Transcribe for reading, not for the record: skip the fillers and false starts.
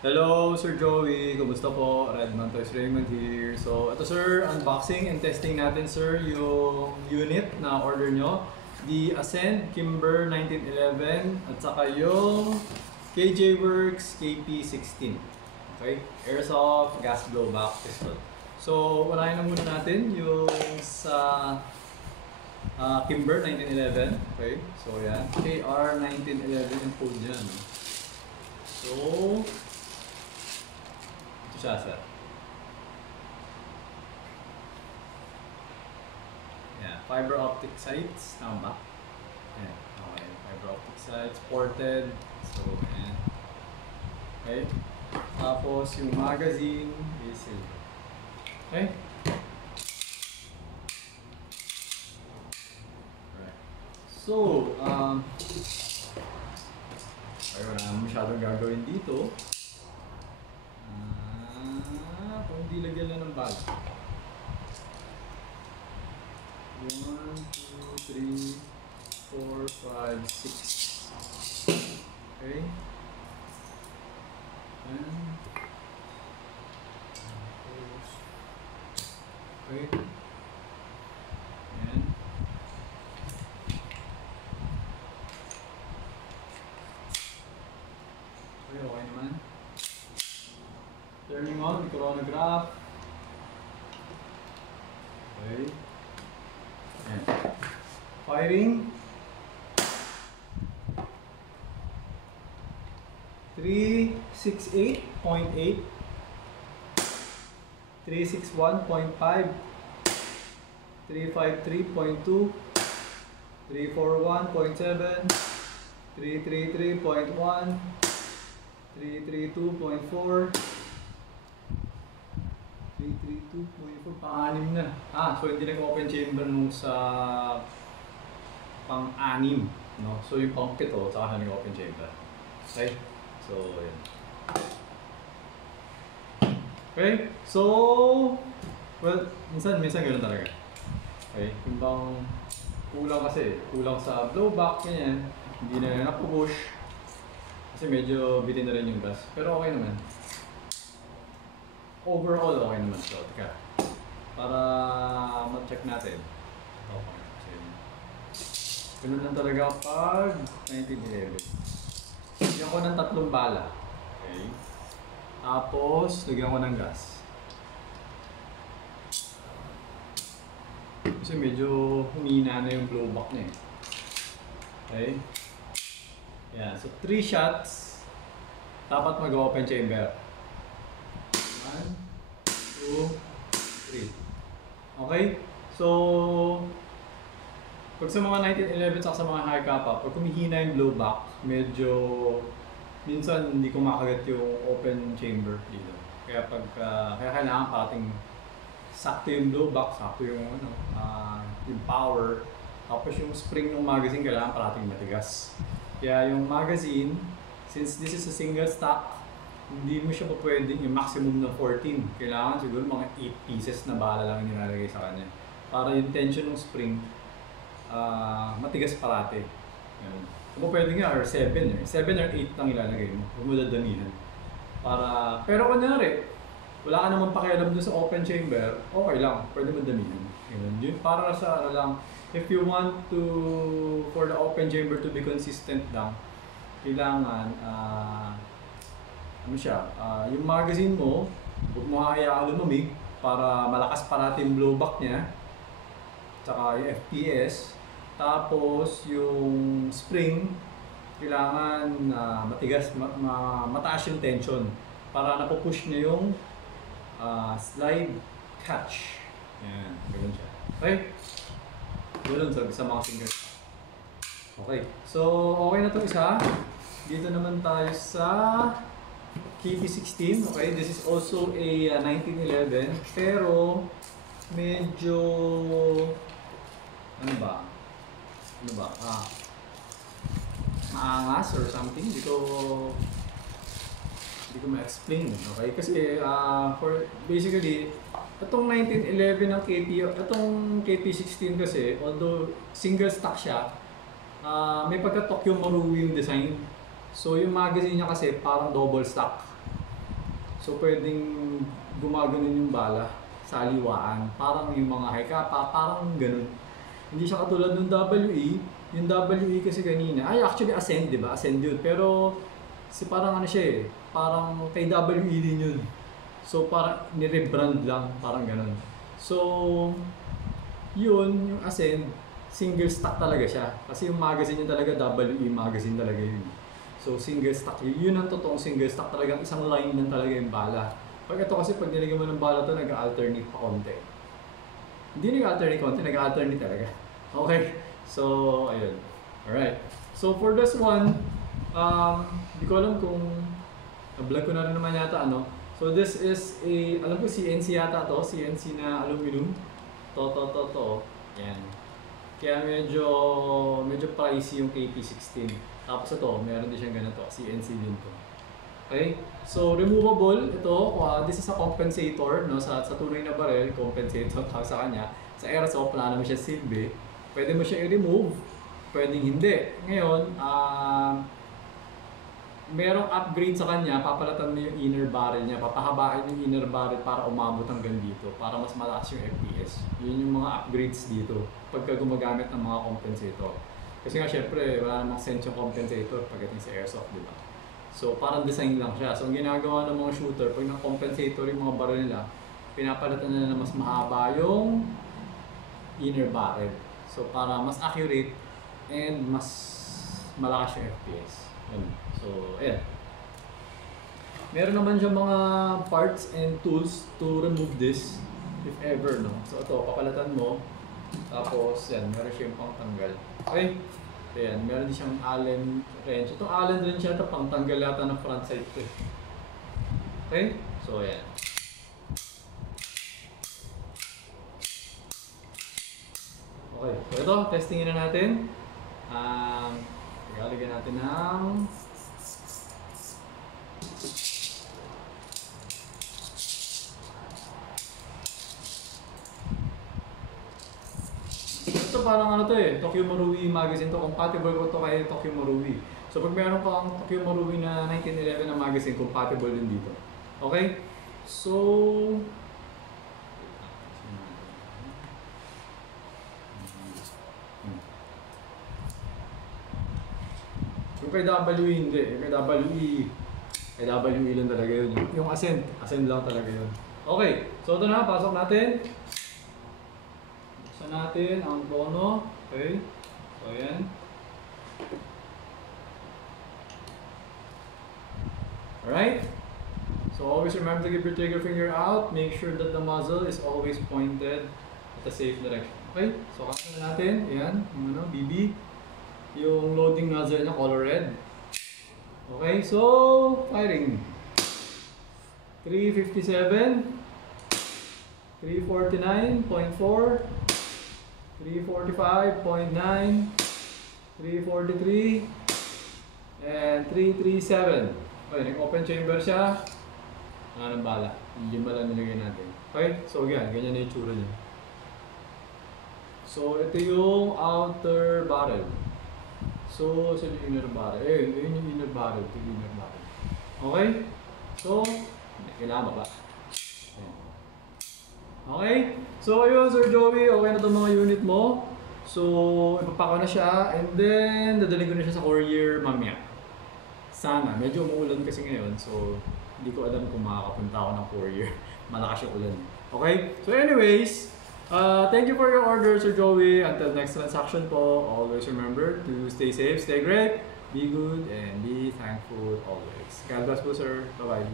Hello, Sir Joey. Kumusta po? Redman Toys Raymond here. So, ito sir, unboxing and testing natin sir yung unit na order nyo. The Ascend Kimber 1911 at saka yung KJ Works KP16. Okay? Airsoft gas blowback pistol. So, unahin na muna natin yung sa Kimber 1911. Okay? So, yan. KR 1911 yung code dyan. So, siya, sir. Yeah, fiber optic sights. Tama ba? Yeah, okay. Fiber optic sights, ported. So, ayan. Okay. Tapos, yung magazine is silver. Okay. Alright. So, ay, wala naman masyadong gagawin dito. Kung hindi lagyan lang ng bag. 1, 2, 3, 4, 5, 6. Okay. And okay. And okay naman. Turning on the chronograph. Okay. And firing. 368.8, 361.5, 353.2, 341.7, 333.1, 332.4, 332.4, pang-anim na. So hindi nag-open chamber nung sa pang-anim, no? So yung pang-pito, saka siya nag-open chamber. Okay? So, yun. Okay? So, well, minsan gano'n talaga. Okay? Yung bang kulang kasi, kulang sa blowback, ganyan. Hindi na napupush. Kasi medyo bitin na rin yung gas. Pero okay naman. Overall, okay naman. So, tika. Para ma-check natin. Okay. Ganun lang talaga pag 1911. Lagyan ko ng 3 bala. Okay. Tapos, lagyan ko ng gas. Kasi medyo humina na yung blowback niya eh. Okay. Yan. So, 3 shots. Dapat mag-open chamber. 1, 2, 3. Okay. So, pag sa mga 1911 at sa mga high kappa, pag kumihina yung blowback, medyo minsan hindi kumakagat yung open chamber dito. Kaya kaya kailangan pating sakto yung blowback, sakto yung yung power, tapos yung spring ng magazine kailangan parating matigas. Kaya yung magazine, since this is a single stock, hindi mo siya pa pwedeng yung maximum na 14. Kailangan siguro mga 8 pieces na bala lang yung nilalagay sa kanya. Para yung tension ng spring matigas parati. Yan. Kung pwede nga, or 7 or 8 lang ilalagay mo. Huwag mo dadamihan. Pero kunyari, wala ka naman pakialam dun sa open chamber, okay lang, pwede mo damihan. Yun, para sa lang, if you want for the open chamber to be consistent lang, kailangan, yung magazine mo, huwag mo hayaan lumamig para malakas parati yung blowback niya, tsaka yung FPS. Tapos yung spring, kailangan matigas, mataas yung tension para napupush niya yung slide catch. Yan, ganoon siya. Okay? Ganoon sa mga fingers. Okay, so okay na itong isa. Dito naman tayo sa KP16. Okay, this is also a 1911 pero medyo ano ba maangas or something, hindi ko ma-explain, okay? Kasi for basically itong 1911 ng itong KP16 kasi, although single stock siya, may pagka Tokyo Marui yung design. So yung magazine niya kasi parang double stock. So pwedeng gumaganon yung bala sa aliwaan. Parang yung mga high kappa, parang ganun. Hindi siya katulad ng WE. Yung WE kasi kanina, ay actually Ascend, di ba? Ascend yun. Pero parang ano siya eh, parang kay WE din yun. So parang ni-rebrand lang, parang ganun. So yun, yung Ascend, single stock talaga siya. Kasi yung magazine niya talaga, WE magazine talaga yun. So single stock, yun ang totoong single stock talaga, isang line lang talaga yung bala. Pag ito kasi pag nilagyan mo ng bala to, nag-alternate pa konti. Hindi nag-alternate konti, nag-alternate talaga. Okay, so ayun. Alright, so for this one, hindi ko alam kung na-vlog ko na rin naman yata ano. So this is a, alam ko CNC yata to, CNC na aluminum. To. Yan. Kaya medyo pricey yung KP16. Tapos ito, meron din siyang ganito, CNC din to. Okay? So removable, ito, this is a compensator, no? Sa tunay na barrel, compensator tawag sa kanya. Sa airsoft, wala naman siya silbi. Pwede mo siya i-remove, pwedeng hindi. Ngayon, merong upgrade sa kanya, papalatan mo yung inner barrel niya, papahabain yung inner barrel para umabot hanggang dito, para mas malakas yung FPS. Yun yung mga upgrades dito pagka gumagamit ng mga compensator. Kasi nga syempre, wala namang sense yung compensator pagdating sa airsoft, di ba? So parang design lang siya. So ang ginagawa ng mga shooter, pag nang-compensator yung mga barrel nila, pinapalatan nila na mas mahaba yung inner barrel. So para mas accurate and mas malakas yung FPS. So, ayan. Meron naman siya mga parts and tools to remove this if ever, no? So, ito, papalatan mo. Tapos, yan, meron siya yung pangtanggal. Okay? Ayan, meron din siyang Allen wrench. Itong Allen wrench yata pangtanggal yata ng front side ko. Okay? So, ayan. Okay, so ito, testingin na natin. Lalagyan natin ng ito parang ano to eh, Tokyo Marui magazine to. Compatible ko to kay Tokyo Marui. So pag meron kang Tokyo Marui na 1911 na magazine, compatible din dito. Okay? So yung kay WE hindi, yung kay WE lang talaga yun. Yung Ascend lang talaga yun. Okay, so ito na, pasok natin. Buksan natin ang tono. Okay, so ayan. Alright, so always remember to keep your trigger finger out. Make sure that the muzzle is always pointed at a safe direction. Okay, so kaso na natin, ayan, yung ano, BB. Yung loading nozzle niya color red. Okay, so firing. 357, 349.4, 345.9, 343, and 337. Okay, nag-open chamber siya. Ng bala. Yung bala nilagay natin. Okay, so yan, ganyan na yung tsura niya. So ito yung outer barrel. So, sa inner barrel. Yun yung inner barrel. Ito yung inner barrel. Okay? So, kailangan ba? Okay? So, ayun, Sir Joey. Okay na itong mga unit mo. So, ipapako na siya. And then, dadaling ko na siya sa courier mamaya. Sana. Medyo umuulan kasi ngayon. So, hindi ko alam kung makakapunta ako ng courier. Malakas yung ulan. Okay? So, anyways, thank you for your order, Sir Joey. Until next transaction po, always remember to stay safe, stay great, be good, and be thankful always. God bless po, sir. Bye-bye.